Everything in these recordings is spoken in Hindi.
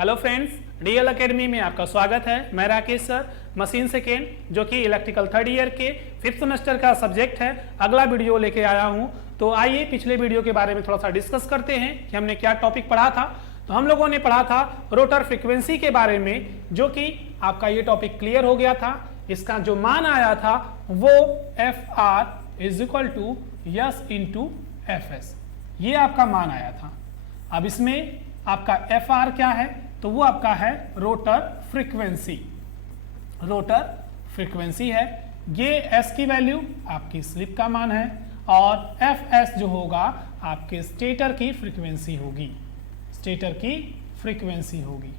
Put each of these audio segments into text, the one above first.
हेलो फ्रेंड्स, डीएल एकेडमी में आपका स्वागत है। मैं राकेश सर, मशीन सेकेंड जो कि इलेक्ट्रिकल थर्ड ईयर के 5th सेमेस्टर का सब्जेक्ट है, अगला वीडियो लेके आया हूं। तो आइए पिछले वीडियो के बारे में थोड़ा सा डिस्कस करते हैं कि हमने क्या टॉपिक पढ़ा था। तो हम लोगों ने पढ़ा था रोटर फ्रीक्वेंसी के बारे में, जो कि आपका ये टॉपिक क्लियर हो गया था। इसका जो मान आया था वो FR is equal to S into FS, ये आपका मान आया था। अब इसमें आपका FR क्या है, तो वो आपका है रोटर फ्रीक्वेंसी। रोटर फ्रीक्वेंसी है, ये S की वैल्यू आपकी स्लिप का मान है और FS जो होगा आपके स्टेटर की फ्रीक्वेंसी होगी। स्टेटर की फ्रीक्वेंसी होगी।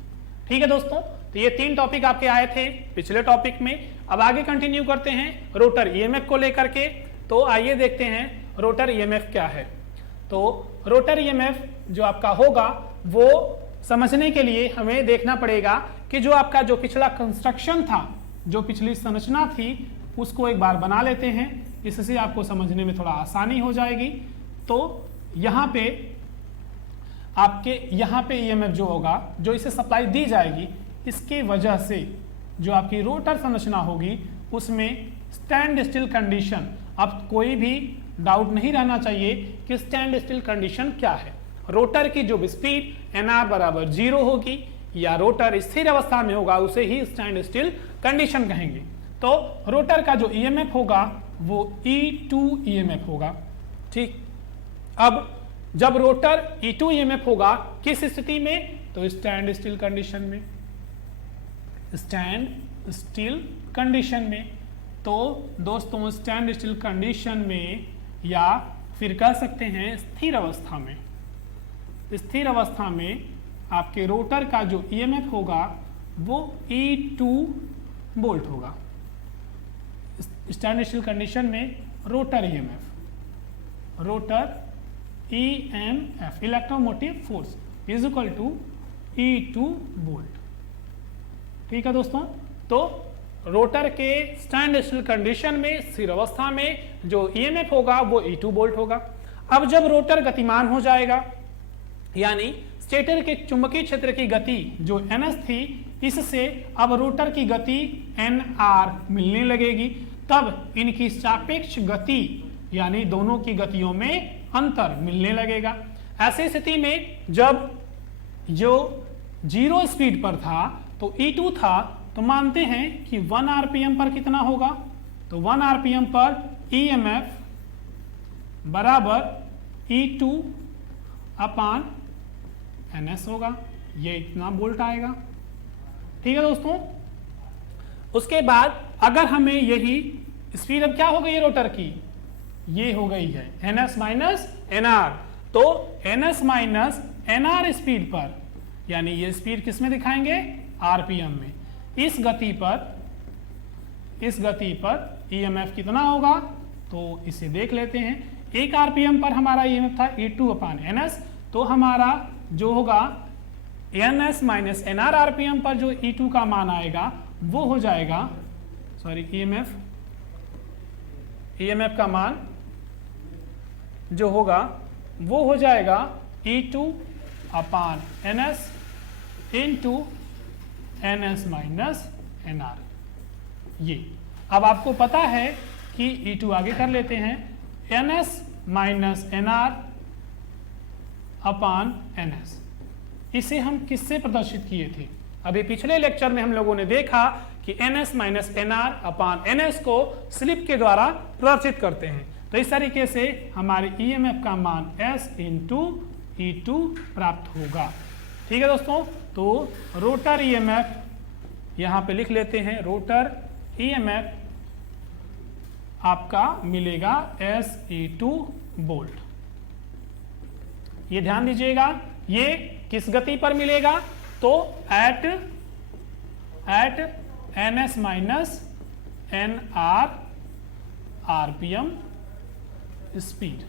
ठीक है दोस्तों, तो ये 3 टॉपिक आपके आए थे पिछले टॉपिक में। अब आगे कंटिन्यू करते हैं रोटर EMF को लेकर के। तो आइए देखते हैं रोटर EMF क्या है। तो रोटर EMF जो आपका होगा वो समझने के लिए हमें देखना पड़ेगा कि जो आपका जो पिछला कंस्ट्रक्शन था, जो पिछली संरचना थी, उसको एक बार बना लेते हैं। इससे आपको समझने में थोड़ा आसानी हो जाएगी। तो यहाँ पे आपके यहाँ पे EMF जो होगा, जो इसे सप्लाई दी जाएगी, इसके वजह से जो आपकी रोटर संरचना होगी उसमें स्टैंड स्टिल कंडीशन, अब कोई भी डाउट नहीं रहना चाहिए कि स्टैंड स्टिल कंडीशन क्या है। रोटर की जो स्पीड NR बराबर 0 होगी या रोटर स्थिर अवस्था में होगा, उसे ही स्टैंड स्टिल कंडीशन कहेंगे। तो रोटर का जो EMF होगा वो E2 EMF होगा। ठीक, अब जब रोटर E2 EMF होगा किस स्थिति में, तो स्टैंड स्टिल कंडीशन में। स्टैंड स्टिल कंडीशन में, तो दोस्तों स्टैंड स्टिल कंडीशन में या फिर कह सकते हैं स्थिर अवस्था में, स्थिर अवस्था में आपके रोटर का जो EMF होगा वो E2 वोल्ट होगा। स्टैंड स्टिल कंडीशन में rotor EMF, rotor EMF electromotive force is equal to E2 volt. ठीक है दोस्तों, तो रोटर के स्टैंड स्टिल कंडीशन में स्थिर अवस्था में जो EMF होगा वो E2 वोल्ट होगा। अब जब रोटर गतिमान हो जाएगा, यानी स्टेटर के चुंबकीय क्षेत्र की गति जो NS थी, इससे अब रोटर की गति NR मिलने लगेगी, तब इनकी सापेक्ष गति यानी दोनों की गतियों में अंतर मिलने लगेगा। ऐसी स्थिति में जब जो 0 स्पीड पर था तो E2 था, तो मानते हैं कि 1 RPM पर कितना होगा, तो 1 RPM पर EMF बराबर E2 अपान NS होगा, ये इतना वोल्ट आएगा। ठीक है दोस्तों, उसके बाद अगर हमें यही स्पीड अब क्या हो गई है रोटर की, ये हो गई है NS माइनस NR, तो NS माइनस NR स्पीड पर, यानी ये स्पीड किस में दिखाएंगे, RPM में। इस गति पर EMF कितना होगा, तो इसे देख लेते हैं। 1 RPM पर हमारा EMF था E2 अपान NS, तो हमारा जो होगा NS माइनस NR RPM पर जो E2 का मान आएगा वो हो जाएगा, सॉरी EMF का मान जो होगा वो हो जाएगा E2 अपान NS into NS minus NR। ये अब आपको पता है कि E2 आगे कर लेते हैं, NS माइनस NR अपान NS। इसे हम किससे प्रदर्शित किए थे, अभी पिछले लेक्चर में हम लोगों ने देखा कि NS माइनस NR अपान NS को स्लिप के द्वारा प्रदर्शित करते हैं। तो इस तरीके से हमारे EMF का मान S इंटू E2 प्राप्त होगा। ठीक है दोस्तों, तो रोटर EMF यहाँ पे लिख लेते हैं, रोटर EMF आपका मिलेगा SE2 वोल्ट। ये ध्यान दीजिएगा, ये किस गति पर मिलेगा, तो at NS minus NR RPM speed.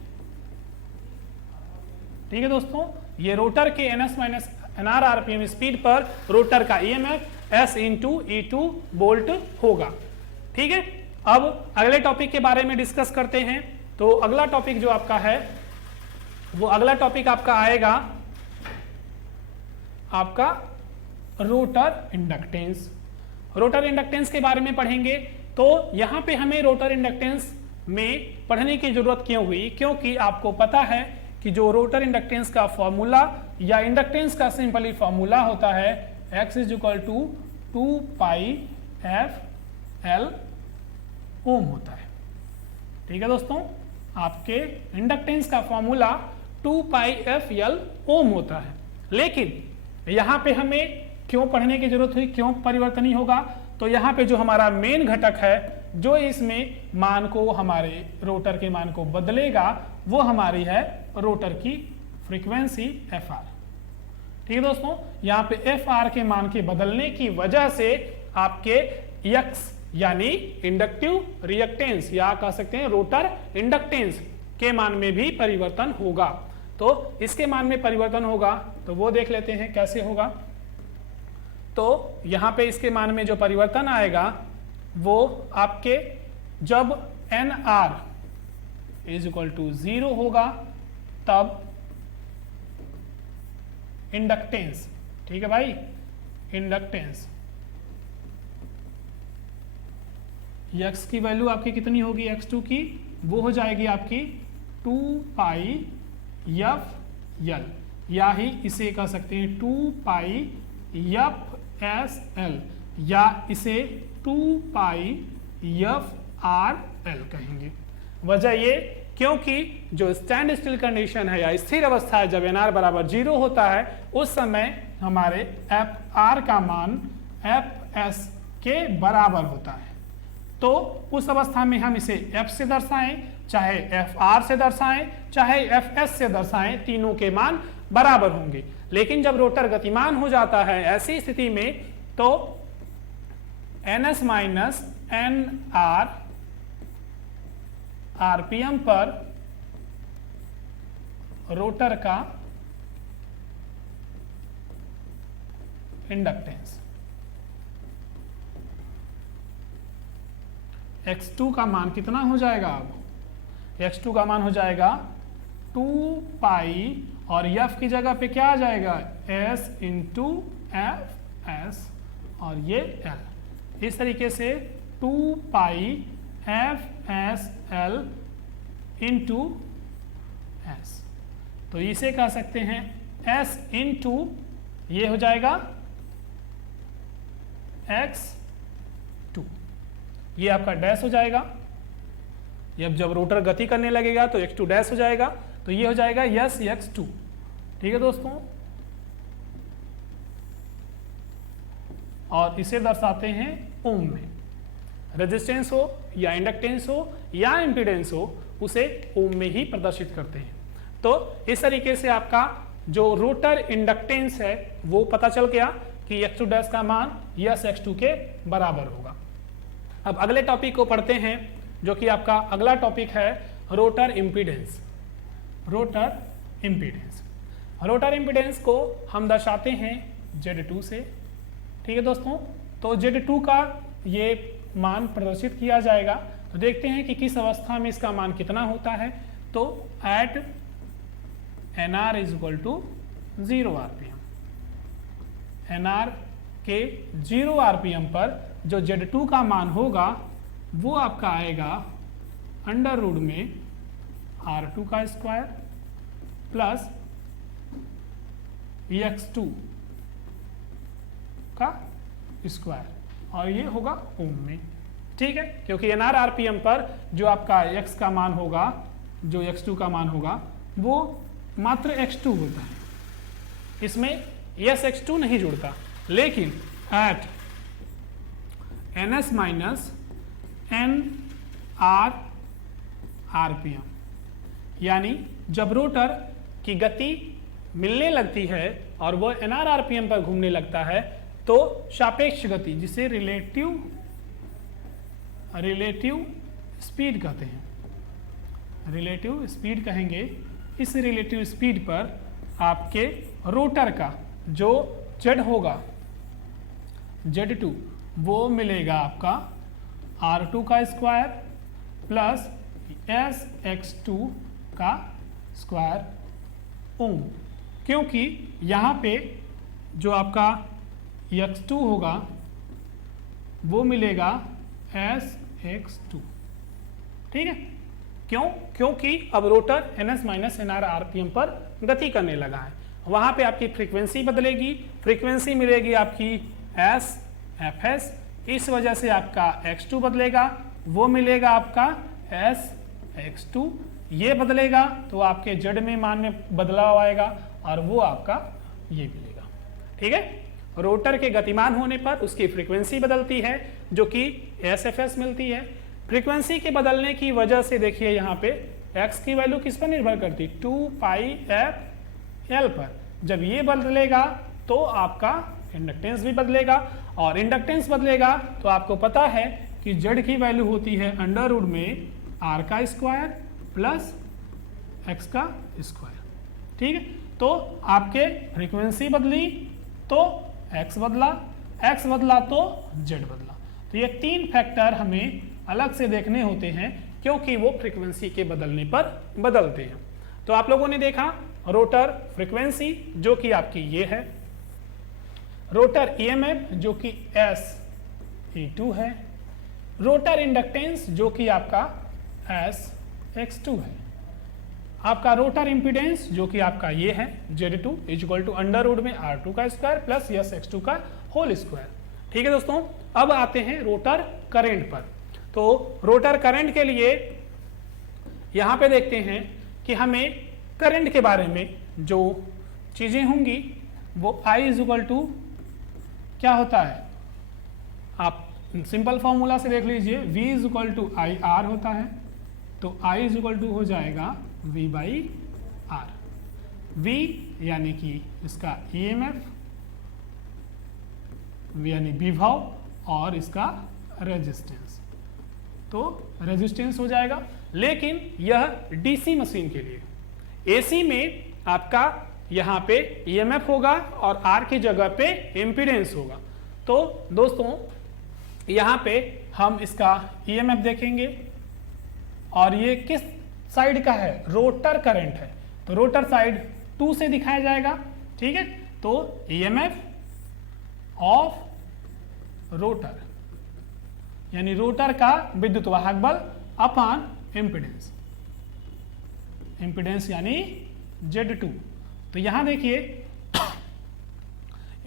ठीक है दोस्तों, ये रोटर के NS minus NR RPM speed पर रोटर का EMF S into E2 volt होगा। ठीक है, अब अगले टॉपिक के बारे में डिस्कस करते हैं। तो अगला टॉपिक जो आपका है वो अगला टॉपिक आपका आएगा आपका रोटर इंडक्टेंस। रोटर इंडक्टेंस के बारे में पढ़ेंगे। तो यहाँ पे हमें रोटर इंडक्टेंस में पढ़ने की जरूरत क्यों हुई? क्योंकि आपको पता है कि जो रोटर इंडक्टेंस का फॉर्मूला या इंडक्टेंस का सिंपली फॉर्मूला होता है x is equal to 2 pi F L ohm होता है। ठीक है दोस्तों, आपके इंडक्टेंस का formula 2 pi F L ohm होता है। लेकिन यहाँ पे हमें क्यों पढ़ने की जरूरत हुई, क्यों परिवर्तनीय होगा? तो यहाँ पे जो हमारा मेन घटक है जो इसमें मान को, हमारे रोटर के मान को बदलेगा, वो हमारी है रोटर की फ्रीक्वेंसी एफ आर। ठीक है दोस्तों, यहाँ पे एफ आर के मान के बदलने की वजह से आपके यक्स यानी इंडक्टिव रिएक्टेंस या कह सकते हैं रोटर इंडक्टेंस के मान में भी परिवर्तन होगा। तो इसके मान में परिवर्तन होगा तो वो देख लेते हैं कैसे होगा। तो यहाँ पे इसके मान में जो परिवर्तन आएगा वो आपके जब N R is equal to 0 होगा तब इंडक्टेंस, ठीक है भाई, इंडक्टेंस यक्स की वैल्यू आपकी कितनी होगी x2 की, वो हो जाएगी आपकी 2 पाई एफ एल, या ही इसे कह सकते हैं 2 पाई एफ एस एल, या इसे 2 पाई एफ आर एल कहेंगे। वजह ये क्योंकि जो स्टैंड स्टिल कंडीशन है या स्थिर अवस्था है, जब एन आर बराबर 0 होता है उस समय हमारे एफ आर का मान एफ एस के बराबर होता है। तो उस अवस्था में हम इसे एफ से दर्शाएं, चाहे एफ आर से दर्शाएं, चाहे एफ एस से दर्शाएं, तीनों के मान बराबर होंगे। लेकिन जब रोटर गतिमान हो जाता है ऐसी स्थिति में तो N S minus N R RPM पर रोटर का इंडक्टेंस x2 का मान कितना हो जाएगा? अब x2 का मान हो जाएगा 2 पाई और f की जगह पे क्या आ जाएगा? s इंटू एफ एस और ये l। इस तरीके से 2 pi F S L into S. तो इसे कह सकते हैं s इंटू ये हो जाएगा x2, ये आपका डैश हो जाएगा। जब रोटर गति करने लगेगा तो x2 डैश हो जाएगा, तो ये हो जाएगा यस x2। ठीक है दोस्तों, और इसे दर्शाते हैं ओम में। रेजिस्टेंस हो या इंडक्टेंस हो या इम्पीडेंस हो, उसे ओम में ही प्रदर्शित करते हैं। तो इस तरीके से आपका जो रोटर इंडक्टेंस है वो पता चल गया कि x2 डैश का मान यस x2 के बराबर होगा। अब अगले टॉपिक को पढ़ते हैं जो कि आपका अगला टॉपिक है rotor impedance. Rotor impedance, rotor impedance को हम दर्शाते हैं Z2 से। ठीक है दोस्तों, तो Z2 का ये मान प्रदर्शित किया जाएगा। तो देखते हैं कि किस अवस्था में इसका मान कितना होता है। तो at N R is equal to 0 RPM, N R के 0 आरपीएम पर जो Z2 का मान होगा वो आपका आएगा अंडर रूट में R2 का स्क्वायर प्लस x2 का स्क्वायर, और ये होगा ओम में। ठीक है, क्योंकि एनआर आरपीएम पर जो आपका x का मान होगा, जो x2 का मान होगा वो मात्र x2 होता है, इसमें यस x2 नहीं जुड़ता। लेकिन at ns minus N R RPM, यानी जब रोटर की गति मिलने लगती है और वो एनआर आरपीएम पर घूमने लगता है तो सापेक्ष गति, जिसे रिलेटिव स्पीड कहते हैं, रिलेटिव स्पीड कहेंगे, इस रिलेटिव स्पीड पर आपके रोटर का जो Z होगा Z2 वो मिलेगा आपका R2 का स्क्वायर प्लस SX2 का स्क्वायर ओम। क्योंकि यहाँ पे जो आपका x2 होगा वो मिलेगा sx2। ठीक है, क्यों? क्योंकि अब रोटर ns-nr आरपीएम पर गति करने लगा है। वहां पे आपकी फ्रीक्वेंसी बदलेगी, फ्रीक्वेंसी मिलेगी आपकी sfs, इस वजह से आपका x2 बदलेगा, वो मिलेगा आपका sx2। ये बदलेगा तो आपके जड़ में मान में बदलाव आएगा और वो आपका ये मिलेगा। ठीक है, रोटर के गतिमान होने पर उसकी फ्रीक्वेंसी बदलती है जो कि sfs मिलती है। फ्रीक्वेंसी के बदलने की वजह से देखिए यहाँ पे x की वैल्यू किस पर निर्भर करती है? 2πf L पर। जब ये बदलेगा तो आपका इंडक्टेंस भी बदलेगा, और इंडक्टेंस बदलेगा तो आपको पता है कि जड़ की वैल्यू होती है अंडर रूट में r का स्क्वायर प्लस x का स्क्वायर। ठीक है, तो आपके फ्रीक्वेंसी बदली तो x बदला, x बदला तो z बदला। तो ये तीन फैक्टर हमें अलग से देखने होते हैं क्योंकि वो फ्रीक्वेंसी के बदलने पर बदलते हैं। तो आप लोगों ने देखा रोटर फ्रीक्वेंसी जो कि आपकी ये है, रोटर ईएमएफ जो कि SE2 है, रोटर इंडक्टेंस जो कि आपका SX2 है, आपका रोटर इंपीडेंस जो कि आपका ये है Z2 equal to under root में R2 का स्क्वायर प्लस SX2 का होल स्क्वायर। ठीक है दोस्तों, अब आते हैं रोटर करंट पर। तो रोटर करंट के लिए यहां पे देखते हैं कि हमें करंट के बारे में जो चीजें होंगी वो I इक्वल टू क्या होता है, आप सिंपल फॉर्मूला से देख लीजिए, V equal to I R होता है। तो I इक्वल टू हो जाएगा V बाई आर। V यानी कि इसका EMF, यानी विभव, और इसका रेजिस्टेंस। तो रेजिस्टेंस हो जाएगा, लेकिन यह डीसी मशीन के लिए। एसी में आपका यहाँ पे ईएमएफ होगा और आर की जगह पे इम्पीडेंस होगा। तो दोस्तों यहाँ पे हम इसका ईएमएफ देखेंगे और ये किस साइड का है, रोटर करंट है, तो रोटर साइड 2 से दिखाया जाएगा। ठीक है, तो ईएमएफ ऑफ रोटर यानी रोटर का विद्युत वाहक बल अपान इम्पीडेंस, इम्पीडेंस यानी Z2। तो यहां देखिए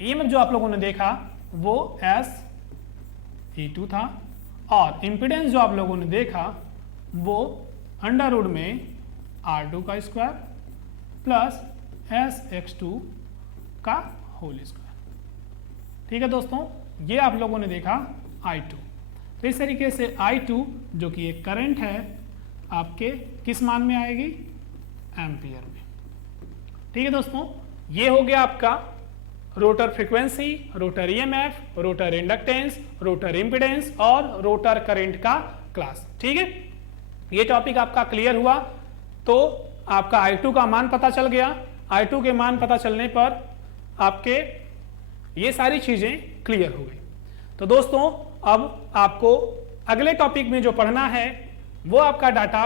ईएमएफ जो आप लोगों ने देखा वो SE2 था, और इम्पीडेंस जो आप लोगों ने देखा वो अंडर रूट में R2 का स्क्वायर प्लस SX2 का होल स्क्वायर। ठीक है दोस्तों, ये आप लोगों ने देखा I2। तो इस तरीके से I2 जो कि एक करंट है आपके किस मान में आएगी, एम्पियर में। ठीक है दोस्तों, ये हो गया आपका rotor frequency, rotor EMF, rotor inductance, rotor impedance और रोटर करंट का क्लास। ठीक है, ये टॉपिक आपका क्लियर हुआ तो आपका I2 का मान पता चल गया। I2 के मान पता चलने पर आपके ये सारी चीजें क्लियर हो गई। तो दोस्तों अब आपको अगले टॉपिक में जो पढ़ना है वो आपका डाटा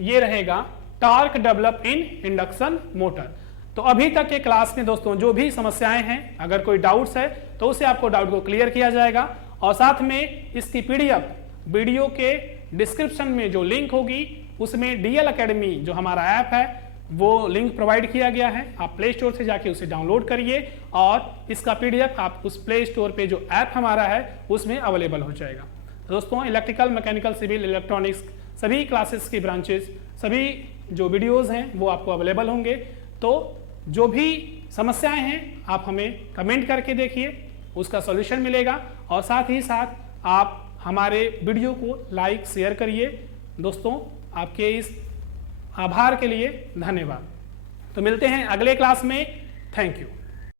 ये रहेगा, torque develop in induction motor. तो अभी तक के क्लास में दोस्तों जो भी समस्याएं हैं, अगर कोई डाउट्स है तो उसे आपको डाउट को क्लियर किया जाएगा, और साथ में इसकी पीडीएफ वीडियो के डिस्क्रिप्शन में जो लिंक होगी उसमें डीएल अकेडमी जो हमारा ऐप है वो लिंक प्रोवाइड किया गया है। आप प्ले स्टोर से जाके उसे डाउनलोड करिए और इसका पीडीएफ आप उस प्ले स्टोर पे जो ऐप हमारा है उसमें अवेलेबल हो जाएगा। दोस्तों इलेक्ट्रिकल, मैकेनिकल, सिविल, इलेक्ट्रॉनिक्स सभी क्लासेस की ब्रांचेस, सभी जो वीडियोस हैं वो आपको अवेलेबल होंगे। तो जो भी समस्याएं हैं आप हमें कमेंट करके देखिए, उसका सॉल्यूशन मिलेगा, और साथ ही साथ आप हमारे वीडियो को लाइक शेयर करिए। दोस्तों आपके इस आभार के लिए धन्यवाद। तो मिलते हैं अगले क्लास में। Thank you.